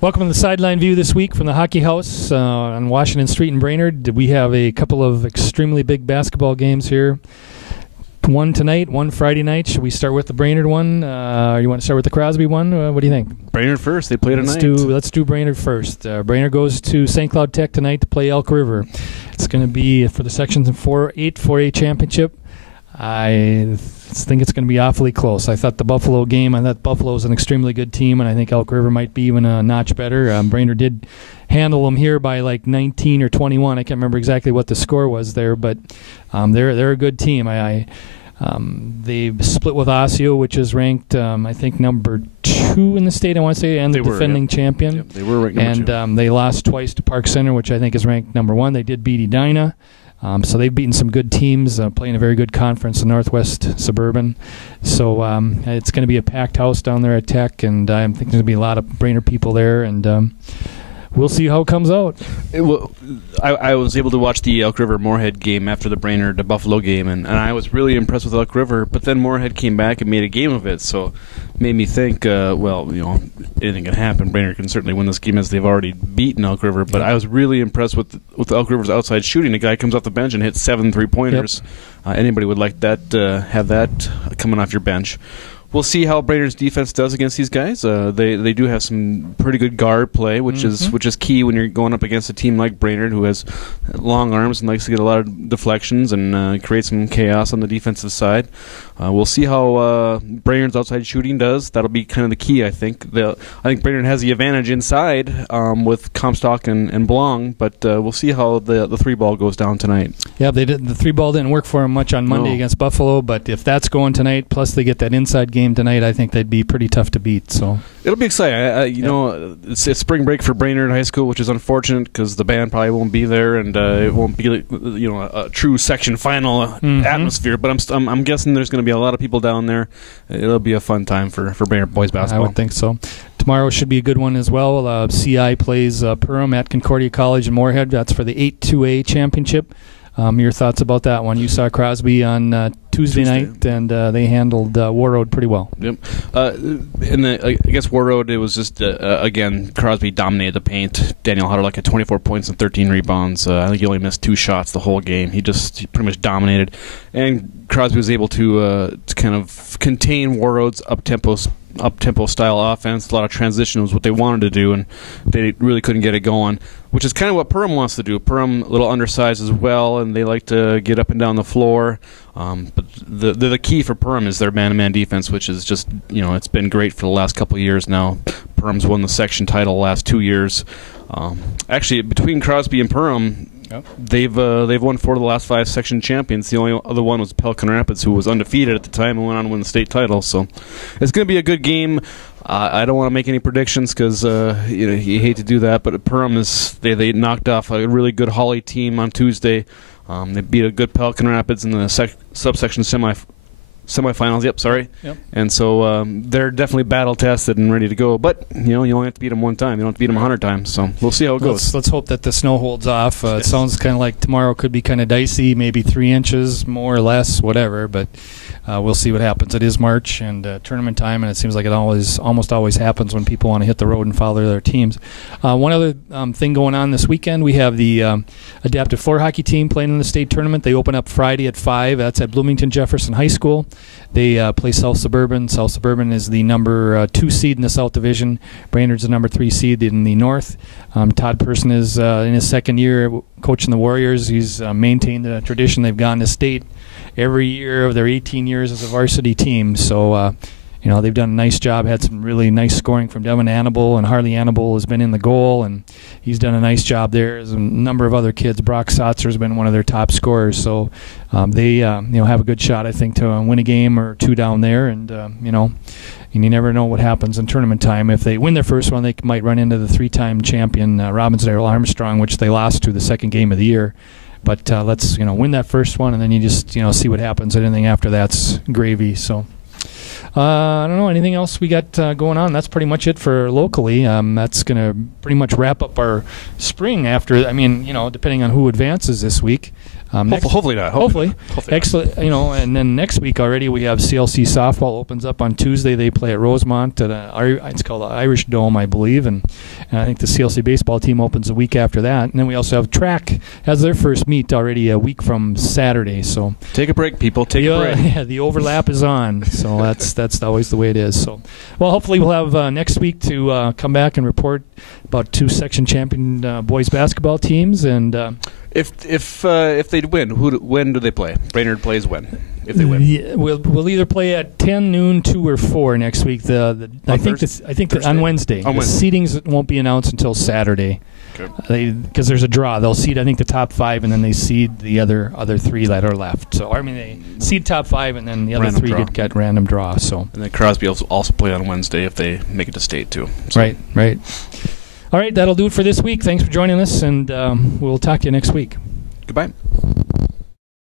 Welcome to the Sideline View this week from the Hockey House on Washington Street in Brainerd. We have a couple of extremely big basketball games here. One tonight, one Friday night. Should we start with the Brainerd one? You want to start with the Crosby one? What do you think? Brainerd first. They play tonight. Let's do Brainerd first. Brainerd goes to St. Cloud Tech tonight to play Elk River. It's going to be for the Sections 4A championship. I think it's going to be awfully close. I thought the Buffalo game, I thought Buffalo's an extremely good team, and I think Elk River might be even a notch better. Brainerd did handle them here by like 19 or 21. I can't remember exactly what the score was there, but they're a good team. They split with Osseo, which is ranked, I think, number 2 in the state, I want to say, and the defending champion. Yep, they were ranked number 2. And they lost twice to Park Center, which I think is ranked number 1. They did beat Edina. So they've beaten some good teams, playing a very good conference in Northwest Suburban. So it's going to be a packed house down there at Tech, and I think there's going to be a lot of Brainerd people there, and we'll see how it comes out. I was able to watch the Elk River Moorhead game after the Brainerd Buffalo game, and I was really impressed with Elk River, but then Moorhead came back and made a game of it, so made me think, anything can happen. Brainerd can certainly win this game as they've already beaten Elk River, but I was really impressed with Elk River's outside shooting. A guy comes off the bench and hits 7 3-pointers. Yep. Anybody would like that, have that coming off your bench. We'll see how Brainerd's defense does against these guys. They do have some pretty good guard play, which is key when you're going up against a team like Brainerd, who has long arms and likes to get a lot of deflections and create some chaos on the defensive side. We'll see how Brainerd's outside shooting does. That'll be kind of the key, I think. I think Brainerd has the advantage inside with Comstock and Blong, but we'll see how the 3-ball goes down tonight. Yeah, the 3-ball didn't work for them much on Monday against Buffalo, but if that's going tonight, plus they get that inside game tonight, I think they'd be pretty tough to beat. So it'll be exciting. It's spring break for Brainerd High School, which is unfortunate because the band probably won't be there, and it won't be a true section final atmosphere. But I'm guessing there's going to be a lot of people down there. It'll be a fun time for Brainerd boys basketball. I would think so. Tomorrow should be a good one as well. CI plays Perham at Concordia College in Moorhead. That's for the 8-2A championship. Your thoughts about that one? You saw Crosby on Tuesday night, and they handled Warroad pretty well. Yep. Against Warroad, it was just, again, Crosby dominated the paint. Daniel Hutter had 24 points and 13 rebounds. I think he only missed 2 shots the whole game. He pretty much dominated. And Crosby was able to kind of contain Warroad's up-tempo style offense. A lot of transition was what they wanted to do, and they really couldn't get it going, which is kind of what Perham wants to do. Perham, a little undersized as well, and they like to get up and down the floor. But the key for Perham is their man-to-man defense, which is just, it's been great for the last couple of years now. Perham's won the section title the last 2 years. Actually, between Crosby and Perham, they've won 4 of the last 5 section champions. The only other one was Pelican Rapids, who was undefeated at the time and went on to win the state title. So it's going to be a good game. I don't want to make any predictions because you hate to do that. But Perham they knocked off a really good Holly team on Tuesday. They beat a good Pelican Rapids in the subsection semifinals. Yep. And so they're definitely battle tested and ready to go. But you only have to beat them one time. You don't have to beat them 100 times. So we'll see how it goes. Let's hope that the snow holds off. It sounds kind of like tomorrow could be kind of dicey, maybe 3 inches, more or less, whatever. But we'll see what happens. It is March and tournament time, and it seems like it almost always happens when people want to hit the road and follow their teams. One other thing going on this weekend, we have the adaptive floor hockey team playing in the state tournament. They open up Friday at 5. That's at Bloomington Jefferson High School. They play South Suburban. South Suburban is the number 2 seed in the South Division. Brainerd's the number 3 seed in the North. Todd Person is in his second year coaching the Warriors. He's maintained the tradition. They've gone to state every year of their 18 years as a varsity team. So, they've done a nice job, had some really nice scoring from Devin Annable, and Harley Annable has been in the goal, and he's done a nice job there. There's a number of other kids. Brock Sotzer has been one of their top scorers. So they have a good shot, I think, to win a game or 2 down there. And, and you never know what happens in tournament time. If they win their first one, they might run into the 3-time champion Robbinsdale Armstrong, which they lost to the second game of the year. But let's win that first one, and then you just see what happens. Anything after that's gravy. So I don't know, anything else we got going on? That's pretty much it for locally. That's going to pretty much wrap up our spring after. Depending on who advances this week. Hopefully not. Hopefully. Excellent. And then next week already we have CLC softball opens up on Tuesday. They play at Rosemont at it's called the Irish Dome, I believe, and I think the CLC baseball team opens a week after that. And then we also have track has their first meet already a week from Saturday. So take a break, people. Take a break. Yeah, the overlap is on. So that's always the way it is. So, well, hopefully we'll have next week to come back and report about 2 section champion boys basketball teams. And if they win, when do they play? Brainerd plays when? If they win, yeah, we'll either play at 10, noon, 2, or 4 next week. I think on Wednesday. The seedings won't be announced until Saturday. Okay. Because there's a draw. They'll seed, I think, the top 5, and then they seed the other 3 that are left. So they seed top 5, and then the other random 3 get random draw. So. And then Crosby will also play on Wednesday if they make it to state too. So. Right. All right, that'll do it for this week. Thanks for joining us, and we'll talk to you next week. Goodbye.